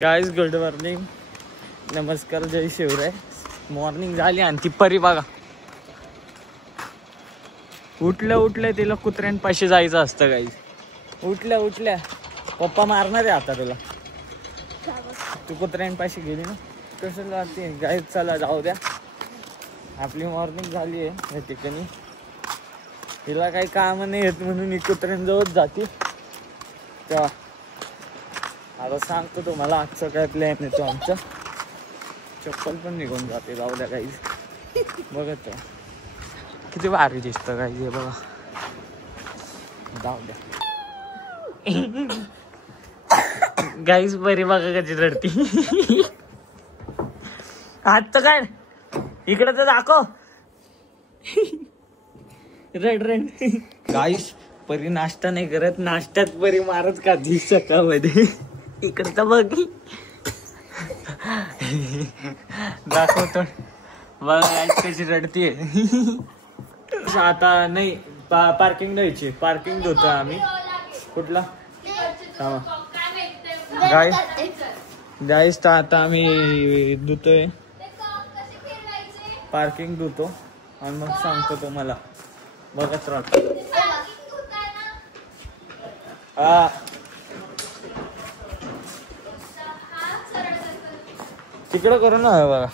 Guys good morning, नमस्कार, जय Shivray. Morning झाली आणि ती परी बघा उठल्या तिला कुत्र्यांपाशी जायचं असतं. गाईज उठल्या पप्पा मारणार आहे आता तुला. तू कुत्र्यांपाशी गेली ना कसं जाते. गाईज चला जाऊ द्या, आपली मॉर्निंग झाली आहे. या ठिकाणी तिला काही काम नाही येत म्हणून ही कुत्र्यांजवळ जाते. तेव्हा आता सांगतो तुम्हाला आजचं काय प्लॅन येतो आमचा. चप्पल पण निघून जाते. जाऊ द्या गाईज, बघत किती भारी दिसतं गाईज. हे बघा, जाऊ द्या गाईज. बरी बघा कशी रडती. आजचं काय इकडं तर दाखव. रड गाईज. परी नाश्ता नाही करत, नाश्त्यात परी मारच का दी सकाळमध्ये. इकडं तर बघ, दाखवतो बघा कशी रडतीये. आता नाही पार्किंग द्यायची, पार्किंग धुतो आम्ही. कुठला गाईस तर आता आम्ही धुतोय, पार्किंग धुतो आणि मग सांगतो तुम्हाला. बघत राहतो. तिकडं करू ना बघा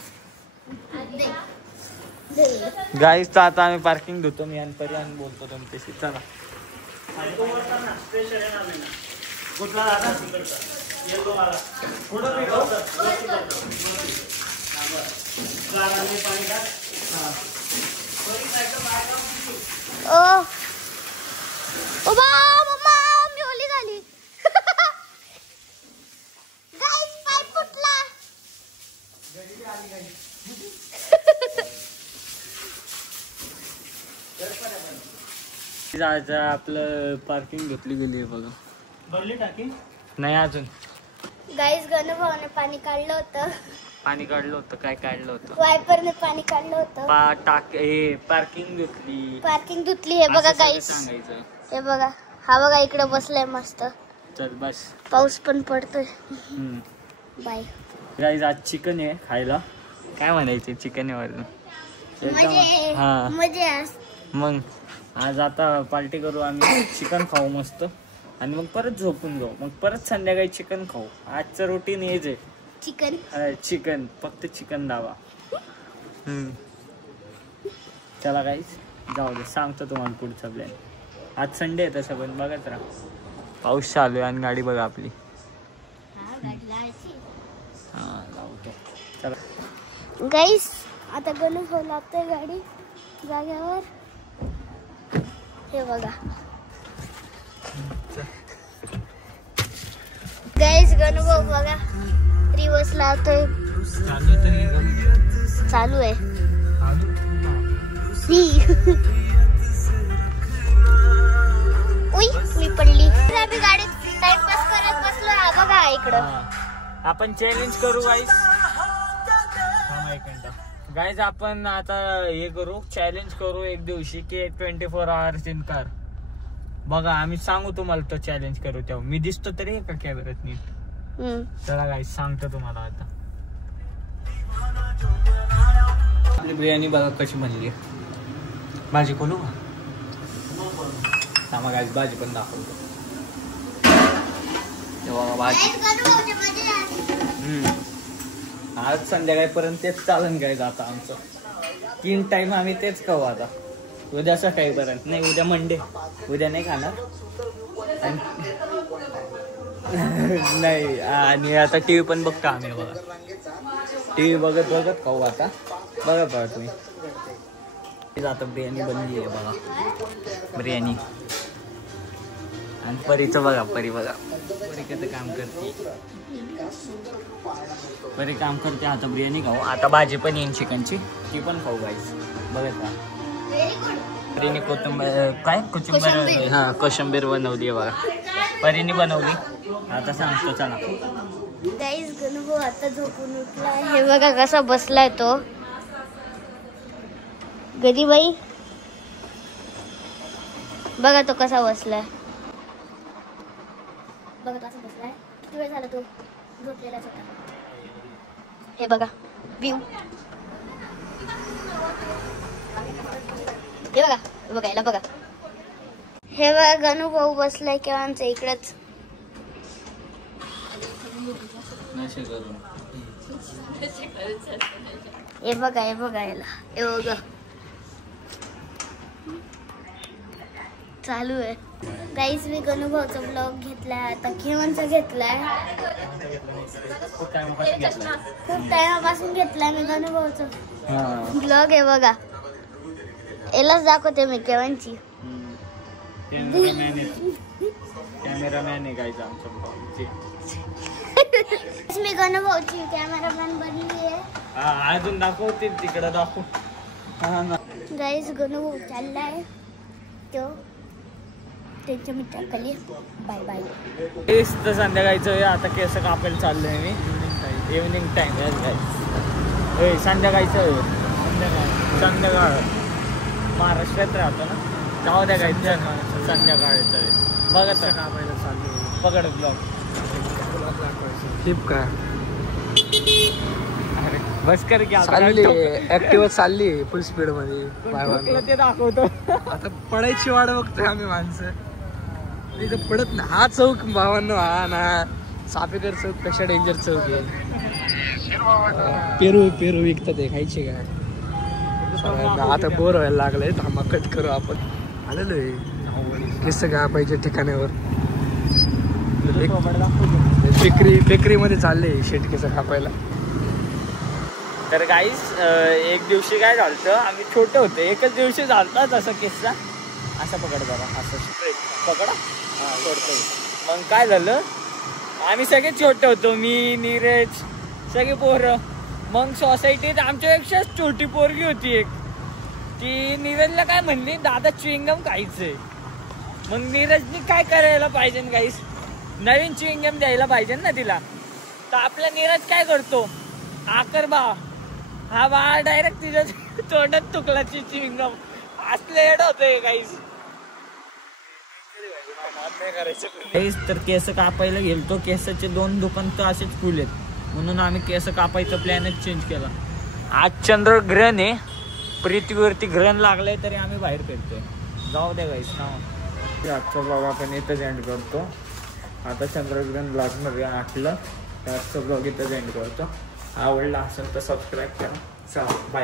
गाईस. तर आता आम्ही पार्किंग धुतो. मी आणि परी आणि बोलतो तुमच्याशी. चला आपलं पार्किंग घेतली गेली आहे बघा. भरली टाकी नाही अजून. गाईस गणभावाने पाणी काढलं होतं. पाणी काढलं होतं. काय काढलं होतं? वायपरने पाणी काढलं होतं. पार्किंग धुतली. पार्किंग धुतली. हे बघा गाईस, हे बघा. हा बघा इकडे बसलाय मस्त. चल बस. पाऊस पण पडतोय. बाय गाईस. आज चिकन आहे खायला. काय म्हणायचे चिकन आहे वरून. हा मग आज आता पार्टी करू आम्ही. चिकन खाऊ मस्त आणि मग परत झोपून जाऊ. मग परत संध्याकाळी चिकन खाऊ. आजचं रुटीन हेच आहे. चिकन फक्त चिकन दावा. चला गाईस जाऊ दे, सांगतो तुम्हाला पुढचा प्लॅन. आज संडे आहे तसं पण बघत राहा. पाऊस चालू आहे आणि गाडी बघा आपली. हा लावतो. चला गाईस, आता गणू भाऊ लागतोय गाडी जाग्यावर. हे बघा गाईस, गणू भाऊ बघा रिवर्स लावतोय. चालू आहे. उई मी पडली. आम्ही गाडीत टाइमपास करत बसलो. हा बघा इकडं. आपण चॅलेंज करू गाईस. गाईज आपण आता हे करू, चॅलेंज करू एक दिवशी की 24 hours इन कार. बघा आम्ही सांगू तुम्हाला तो चॅलेंज करू. तेव्हा मी दिसतो तरी का कॅमेऱ्यात नीट. चला गाईज सांगतो तुम्हाला आता. आपली बिर्याणी बघा कशी बनली. भाजी खोलू का? थांबा गाईज, भाजी पण दाखवतो. तेव्हा भाजी आज संध्याकाळपर्यंत तेच चालन काय आता आमचं. 3 टाइम आम्ही तेच खाऊ आता. उद्या सकाळीपर्यंत नाही. उद्या मंडे, उद्या नाही खाणार. नाही आणि आता टीव्ही पण बघता आम्ही बघा. टीव्ही बघत खाऊ आता. बघा तुम्ही. आता बिर्याणी बनली आहे बघा. बिर्याणी आणि परीचं बघा. परी बघा परी कसं काम करते. बरे काम करते. आता बिर्याणी खाऊ. आता भाजी पण येईन चिकनची, ती पण खाऊ गाईस. बघत का परीने कोथिंबीर हा कोशिंबीर बनवली आहे बघा. परीने बनवली. आता सांगतो चला. गाईस गणू भाऊ आता झोपून उठला. हे बघा कसा बसलाय तो. गदी बाई बघा तो कसा बसलाय. बघा कसा बसलाय. किती वेळ झाला तो झोपलेलाच होता. हे बघा व्ह्यू, हे बघा बघायला बघा. हे बघा गणू भाऊ बसलाय केव्हांचा इकडच. हे बघा हे बघा याला, हे बघा चालू आहे. गाईस मी गणू भाऊचा ब्लॉग घेतलाय, आता केव्हांचा घेतलाय, खूप टाइमापासून घेतलाय मी गणू भाऊचा ब्लॉग. हे बघा यालाच दाखवते मी केव्हांची. कॅमेरामॅन आहे गाईज आमच्या ब्लॉगची. मी गणू भाऊची कॅमेरामॅन बनली आहे. अजून दाखवते तिकडे दाखव. गाईस गणू भाऊ चाललाय तो त्यांच्या मित्राखाली. Bye bye. तेच तर संध्याकाळचं आता केस कापायला चाललोय मी. Evening time guys. संध्याकाळचं संध्याकाळ महाराष्ट्रात राहतो ना. जाऊ द्या गाईज संध्याकाळचं बघा तर कापायला चाललोय. पकड ब्लॉग क्लिप काय बस कर की चालली ऍक्टिव्ह चालली फुल स्पीड मध्ये. ते दाखवतो. आता पडायची वाट बघतोय आम्ही माणसं. इथं पडत ना. हा चौक भावांनो, हा ना सापेकर चौक पेक्षा डेंजर चौक आहे. पेरू पेरू विकतात ते खायचे काय. आता बोर व्हायला लागलंय. थांबा कट करू आपण. आलेलो आहे केस कापायच्या ठिकाणावर. बेकरी मध्ये चालले शेट केस कापायला. तर गाईस एक दिवशी काय झालं, आम्ही छोटे होते, एकच दिवशी झालता तसं केसचा. असं पकड बघा, असं स्ट्रेट पकडा. सोडतो. मग काय झालं, आम्ही सगळे छोटे होतो, मी नीरज सगळे पोरं. मग सोसायटीत आमच्यापेक्षा छोटी पोरगी होती एक. ती नीरजला काय म्हणली, दादा च्युइंगम खायचंय. मग नीरजनी काय करायला पाहिजे गाईस, नवीन च्युइंगम द्यायला पाहिजे ना तिला. तर आपला नीरज काय करतो, आकर बा हा बा डायरेक्ट तिच्या तोंडात तुकला च्युइंगम. असले एड होतंय गाईस. तर केस कापायला गेलतो. केसाचे 2 दुकान तर असेच फुल आहेत, म्हणून आम्ही केस कापायचा प्लॅनच चेंज केला. आज चंद्रग्रहण आहे, पृथ्वीवरती ग्रहण लागलंय तरी आम्ही बाहेर फिरतोय. जाऊ द्या गाईस ना. आजचा ब्लॉग आपण इथंच एंड करतो. आता चंद्रग्रहण लागणार आहे 8ला. आजचा ब्लॉग इथंच एंड करतो. आवडला असेल तर सबस्क्राईब करा. चला बाय.